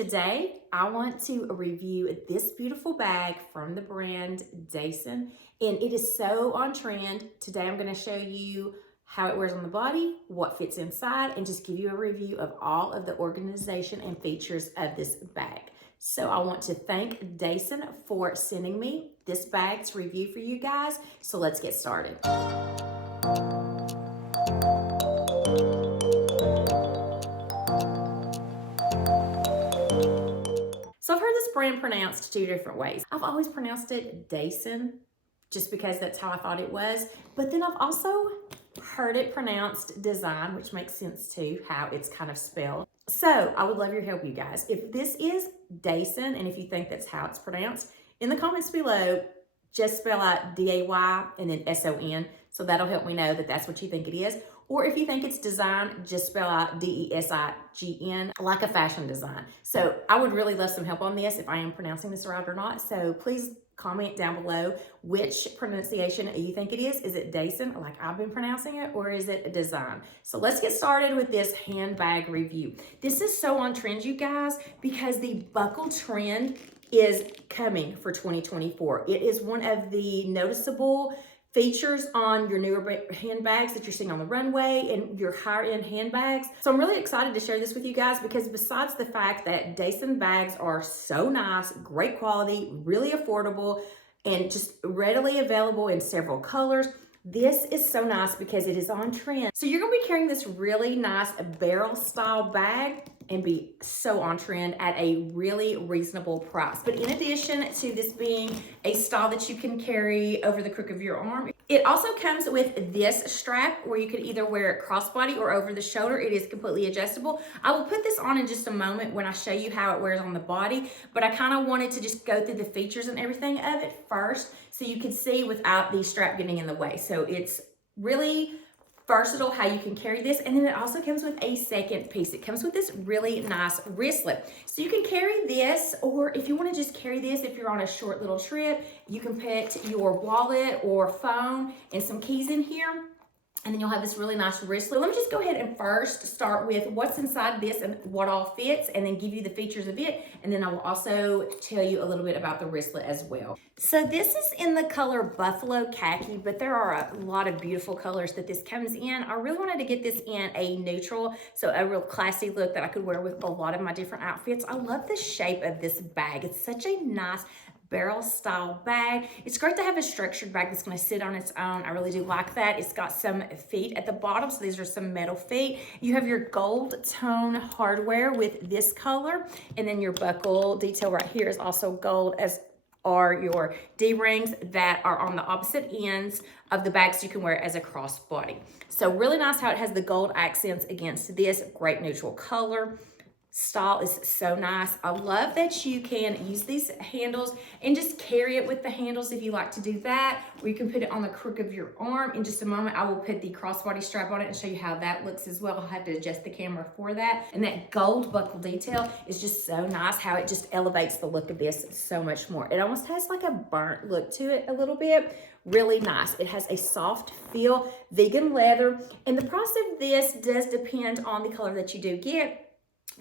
Today, I want to review this beautiful bag from the brand DASEIN, and it is so on trend. Today, I'm going to show you how it wears on the body, what fits inside, and just give you a review of all of the organization and features of this bag. So I want to thank DASEIN for sending me this bag to review for you guys. So let's get started. So I've heard this brand pronounced two different ways. I've always pronounced it DASEIN just because that's how I thought it was. But then I've also heard it pronounced DASEIN, which makes sense too, how it's kind of spelled. So I would love your help, you guys. If this is DASEIN, and if you think that's how it's pronounced, in the comments below, just spell out D-A-Y and then S-O-N. So that'll help me know that that's what you think it is. Or if you think it's DASEIN, just spell out D-E-S-I-G-N, like a fashion design. So I would really love some help on this if I am pronouncing this right or not. So please comment down below which pronunciation you think it is. Is it DASEIN, like I've been pronouncing it, or is it DASEIN? So let's get started with this handbag review. This is so on trend, you guys, because the buckle trend is coming for 2024. It is one of the noticeable features on your newer handbags that you're seeing on the runway and your higher end handbags. So I'm really excited to share this with you guys because besides the fact that DASEIN bags are so nice, great quality, really affordable, and just readily available in several colors, this is so nice because it is on trend. So you're gonna be carrying this really nice barrel style bag and be so on trend at a really reasonable price. But in addition to this being a style that you can carry over the crook of your arm, it also comes with this strap where you could either wear it crossbody or over the shoulder. It is completely adjustable. I will put this on in just a moment when I show you how it wears on the body, but I kind of wanted to just go through the features and everything of it first so you can see without the strap getting in the way. So it's really versatile how you can carry this, and then it also comes with a second piece. It comes with this really nice wristlet, so you can carry this, or if you want to just carry this if you're on a short little trip, you can put your wallet or phone and some keys in here, and then you'll have this really nice wristlet. Let me just go ahead and first start with what's inside this and what all fits, and then give you the features of it, and then I will also tell you a little bit about the wristlet as well. So this is in the color Buffalo Khaki, but there are a lot of beautiful colors that this comes in. I really wanted to get this in a neutral, so a real classy look that I could wear with a lot of my different outfits. I love the shape of this bag. It's such a nice barrel style bag. It's great to have a structured bag that's going to sit on its own. I really do like that. It's got some feet at the bottom, so these are some metal feet. You have your gold tone hardware with this color, and then your buckle detail right here is also gold, as are your D-rings that are on the opposite ends of the bag, so you can wear it as a crossbody. So really nice how it has the gold accents against this great neutral color. Style is so nice. I love that you can use these handles and just carry it with the handles if you like to do that, or you can put it on the crook of your arm. In just a moment, I will put the crossbody strap on it and show you how that looks as well. I'll have to adjust the camera for that. And that gold buckle detail is just so nice, how it just elevates the look of this so much more. It almost has like a burnt look to it a little bit. Really nice. It has a soft feel, vegan leather, and the price of this does depend on the color that you do get,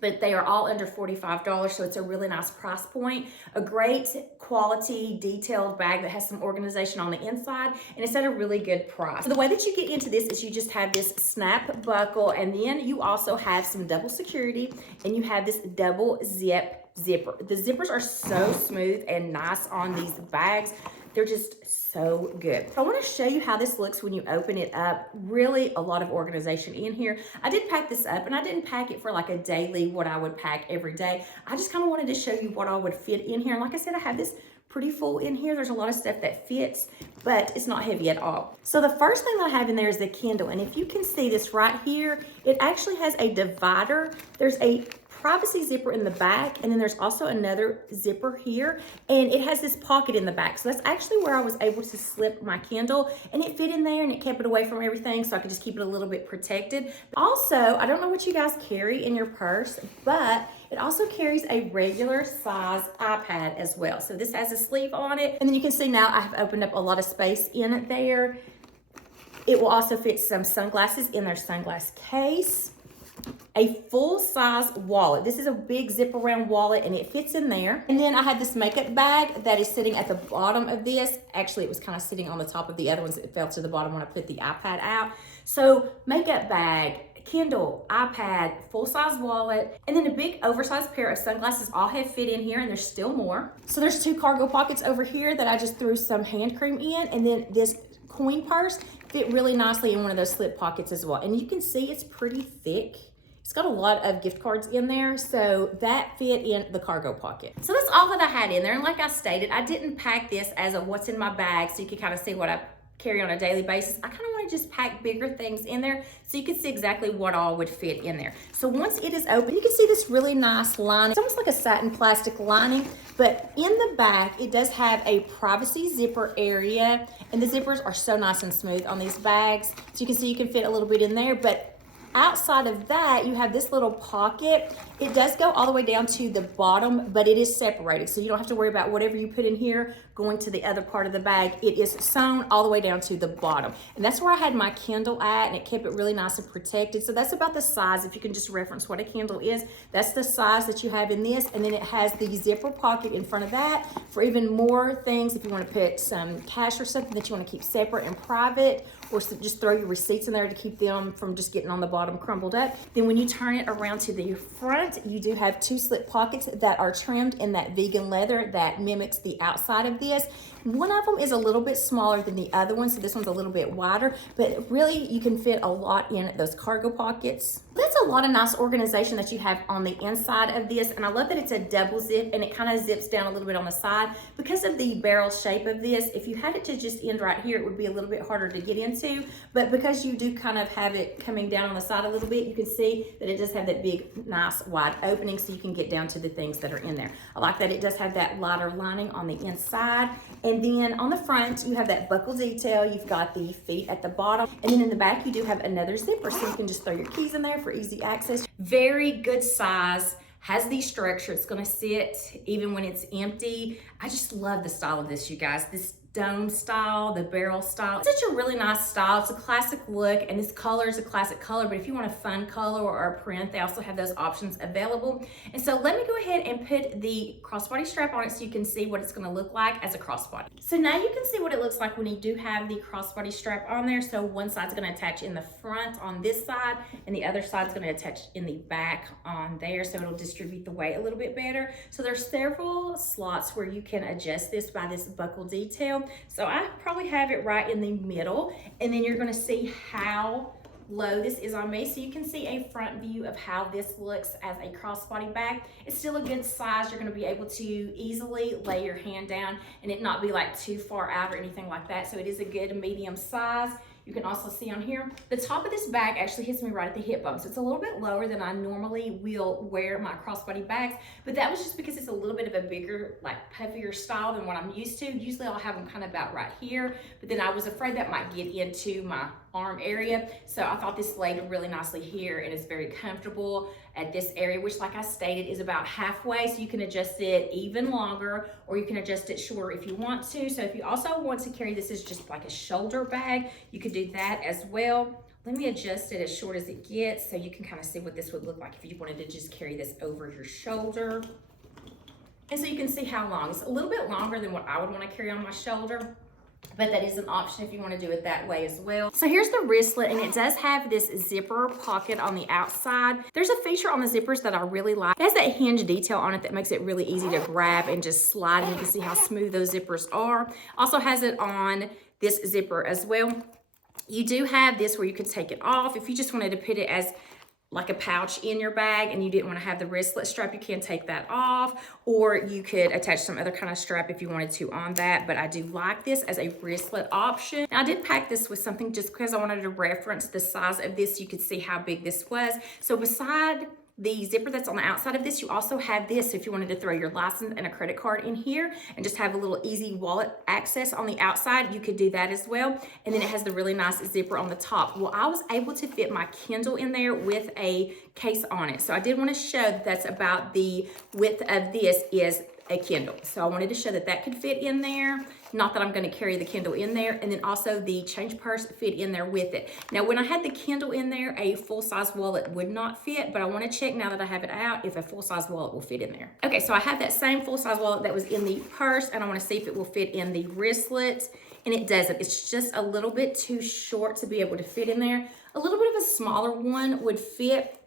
but they are all under $45, so it's a really nice price point. A great quality, detailed bag that has some organization on the inside, and it's at a really good price. So the way that you get into this is you just have this snap buckle, and then you also have some double security, and you have this double zipper. The zippers are so smooth and nice on these bags. They're just so good. So I want to show you how this looks when you open it up. Really a lot of organization in here. I did pack this up, and I didn't pack it for like a daily, what I would pack every day. I just kind of wanted to show you what all would fit in here. And like I said, I have this pretty full in here. There's a lot of stuff that fits, but it's not heavy at all. So the first thing that I have in there is the Kindle. And if you can see this right here, it actually has a divider. There's a privacy zipper in the back, and then there's also another zipper here, and it has this pocket in the back. So that's actually where I was able to slip my Kindle, and it fit in there, and it kept it away from everything, so I could just keep it a little bit protected. Also, I don't know what you guys carry in your purse, but it also carries a regular size iPad as well. So this has a sleeve on it, and then you can see now I have opened up a lot of space in there. It will also fit some sunglasses in their sunglass case. a full-size wallet. This is a big zip-around wallet, and it fits in there. And then I have this makeup bag that is sitting at the bottom of this. Actually, it was kind of sitting on the top of the other ones. It fell to the bottom when I put the iPad out. So makeup bag, Kindle, iPad, full-size wallet, and then a big oversized pair of sunglasses all have fit in here, and there's still more. So there's 2 cargo pockets over here that I just threw some hand cream in, and then this coin purse fit really nicely in one of those slip pockets as well. And you can see it's pretty thick. It's got a lot of gift cards in there, so that fit in the cargo pocket. So that's all that I had in there, and like I stated, I didn't pack this as a what's in my bag so you can kind of see what I carry on a daily basis. I kind of want to just pack bigger things in there so you can see exactly what all would fit in there. So once it is open, you can see this really nice lining. It's almost like a satin plastic lining, but in the back, it does have a privacy zipper area, and the zippers are so nice and smooth on these bags. So you can see you can fit a little bit in there, but outside of that, you have this little pocket. It does go all the way down to the bottom, but it is separated. So you don't have to worry about whatever you put in here going to the other part of the bag. It is sewn all the way down to the bottom. And that's where I had my Kindle at, and it kept it really nice and protected. So that's about the size, if you can just reference what a Kindle is. That's the size that you have in this. And then it has the zipper pocket in front of that for even more things. If you want to put some cash or something that you want to keep separate and private, or just throw your receipts in there to keep them from just getting on the bottom crumbled up. Then when you turn it around to the front, you do have 2 slip pockets that are trimmed in that vegan leather that mimics the outside of this. One of them is a little bit smaller than the other one, so this one's a little bit wider, but really you can fit a lot in those cargo pockets. That's a lot of nice organization that you have on the inside of this, and I love that it's a double zip and it kind of zips down a little bit on the side. Because of the barrel shape of this, if you had it to just end right here, it would be a little bit harder to get into, but because you do kind of have it coming down on the side a little bit, you can see that it does have that big, nice, wide opening so you can get down to the things that are in there. I like that it does have that lighter lining on the inside, and then on the front, you have that buckle detail. You've got the feet at the bottom, and then in the back, you do have another zipper, so you can just throw your keys in there for easy access. Very good size, has the structure. It's gonna sit even when it's empty. I just love the style of this, you guys. This dome style, the barrel style. It's such a really nice style. It's a classic look, and this color is a classic color, but if you want a fun color or a print, they also have those options available. And so let me go ahead and put the crossbody strap on it so you can see what it's gonna look like as a crossbody. So now you can see what it looks like when you do have the crossbody strap on there. So one side's gonna attach in the front on this side, and the other side's gonna attach in the back on there, so it'll distribute the weight a little bit better. So there's several slots where you can adjust this by this buckle detail. So I probably have it right in the middle, and then you're gonna see how low this is on me, so you can see a front view of how this looks as a crossbody bag. It's still a good size. You're gonna be able to easily lay your hand down and it not be like too far out or anything like that. So it is a good medium size. You can also see on here, the top of this bag actually hits me right at the hip bone. So it's a little bit lower than I normally will wear my crossbody bags, but that was just because it's a little bit of a bigger, like puffier style than what I'm used to. Usually I'll have them kind of about right here, but then I was afraid that might get into my arm area. So I thought this laid really nicely here, and it's very comfortable at this area, which like I stated is about halfway. So you can adjust it even longer, or you can adjust it shorter if you want to. So if you also want to carry this as just like a shoulder bag, you could do that as well. Let me adjust it as short as it gets so you can kind of see what this would look like if you wanted to just carry this over your shoulder. And so you can see how long. It's a little bit longer than what I would want to carry on my shoulder, but that is an option if you want to do it that way as well. So here's the wristlet, and it does have this zipper pocket on the outside. There's a feature on the zippers that I really like. It has that hinge detail on it that makes it really easy to grab and just slide, and you can see how smooth those zippers are. Also has it on this zipper as well. You do have this where you could take it off. If you just wanted to put it as like a pouch in your bag and you didn't want to have the wristlet strap, you can take that off, or you could attach some other kind of strap if you wanted to on that. But I do like this as a wristlet option. Now, I did pack this with something just because I wanted to reference the size of this. You could see how big this was. So beside the zipper that's on the outside of this, you also have this if you wanted to throw your license and a credit card in here and just have a little easy wallet access on the outside. You could do that as well. And then it has the really nice zipper on the top. Well, I was able to fit my Kindle in there with a case on it. So I did want to show that that's about the width of this is a Kindle. So I wanted to show that that could fit in there. Not that I'm going to carry the Kindle in there. And then also the change purse fit in there with it. Now, when I had the Kindle in there, a full-size wallet would not fit, but I want to check now that I have it out if a full-size wallet will fit in there. Okay, so I have that same full-size wallet that was in the purse, and I want to see if it will fit in the wristlet. And it doesn't. It's just a little bit too short to be able to fit in there. A little bit of a smaller one would fit,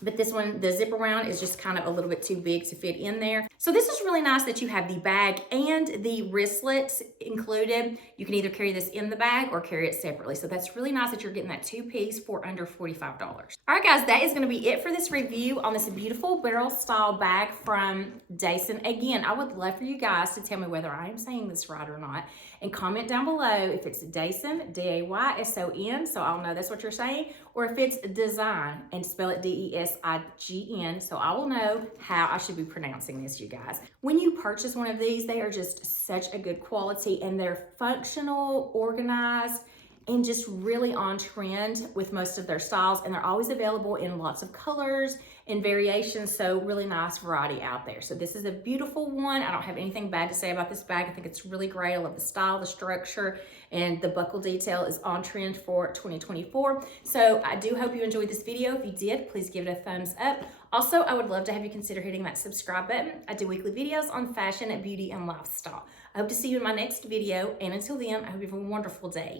but this one, the zip around, is just kind of a little bit too big to fit in there. So this is really nice that you have the bag and the wristlets included. You can either carry this in the bag or carry it separately. So that's really nice that you're getting that two-piece for under $45. All right, guys, that is gonna be it for this review on this beautiful barrel style bag from DASEIN. Again, I would love for you guys to tell me whether I am saying this right or not, and comment down below if it's DASEIN, D-A-Y-S-O-N, so I'll know that's what you're saying, or if it's DASEIN, and spell it D-E-S-I-G-N, so I will know how I should be pronouncing this, you guys. When you purchase one of these, they are just such a good quality, and they're functional, organized, and just really on trend with most of their styles, and they're always available in lots of colors and variations, so really nice variety out there. So this is a beautiful one. I don't have anything bad to say about this bag. I think it's really great. I love the style, the structure, and the buckle detail is on trend for 2024. So I do hope you enjoyed this video. If you did, please give it a thumbs up. Also, I would love to have you consider hitting that subscribe button. I do weekly videos on fashion, beauty, and lifestyle. I hope to see you in my next video, and until then, I hope you have a wonderful day.